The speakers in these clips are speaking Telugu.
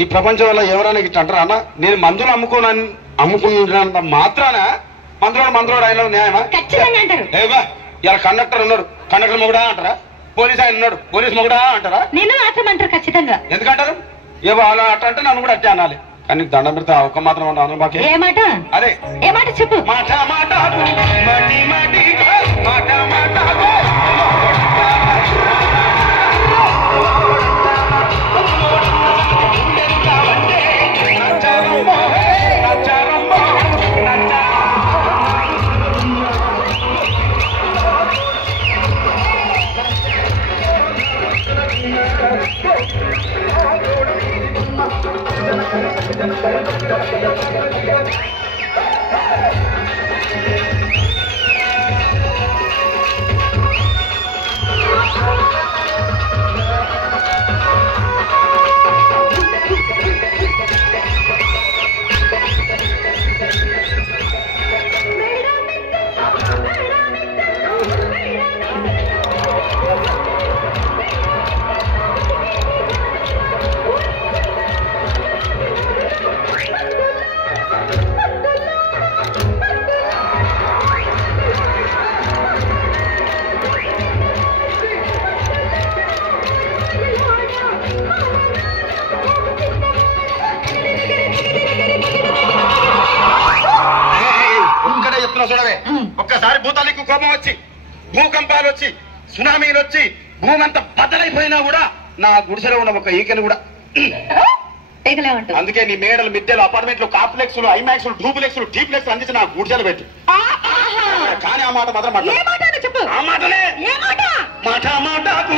ఈ ప్రపంచంలో ఎవరైనా ఇట్లా అంటారా అన్న? నేను మందులు అమ్ముకున్నంత మాత్రాన మందులోడు ఆయన న్యాయమా? ఖచ్చితంగా అంటారు. ఏవా ఇలా కండక్టర్ ఉన్నాడు, కండక్టర్ మొగుడా అంటారా? పోలీస్ ఆయన ఉన్నాడు, పోలీస్ మొగుడా అంటారా? నిన్ను మాత్రం అంటారు ఖచ్చితంగా. ఎందుకంటారు? ఏవో అలా అట్లా అంటే నన్ను కూడా అట్టే అనాలి. కానీ దండం పెడితే ఒక్క మాత్రం అన్నారు మాకే. ఏ మాట? అదే ఏ మాట చెప్పు. మాట మాట మటి మటి మాట మాట చూడవే. ఒక్కసారి భూతాలకు కోపం వచ్చి, భూకంపాలు వచ్చి, సునామీలు వచ్చి, భూమంతా బద్దలైపోయినా కూడా నా గుడిసెలో ఉన్న ఒక ఈకెను కూడా అందుకే నీ మేడలు, మిద్దెలు, అపార్ట్మెంట్లు, కాంప్లెక్స్లు, ఐమాక్స్లు, డూప్లెక్స్లు, టీప్లెక్స్లు అందించి నా గుడిసెలు పెట్టు. కానీ ఆ మాట మాత్రం చెప్పు. ఆ మాటనే మాట మాటకు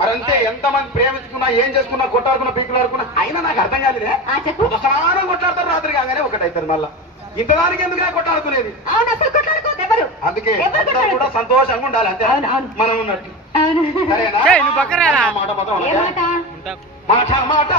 మరంతే. ఎంతమంది ప్రేమించుకున్నా, ఏం చేసుకున్నా, కొట్టాడుకున్నా, పీకులాడుకున్నా అయినా నాకు అర్థం కాలేదే. సమానం కొట్లాడతారు, రాత్రి కాగానే ఒకటైతారు. మళ్ళా ఇంతదానికి ఎందుకు కొట్టాడుకునేది? అందుకే కూడా సంతోషంగా ఉండాలి. అంతే మనం ఉన్నట్టు. సరేనా? మాట మాట మాట మాట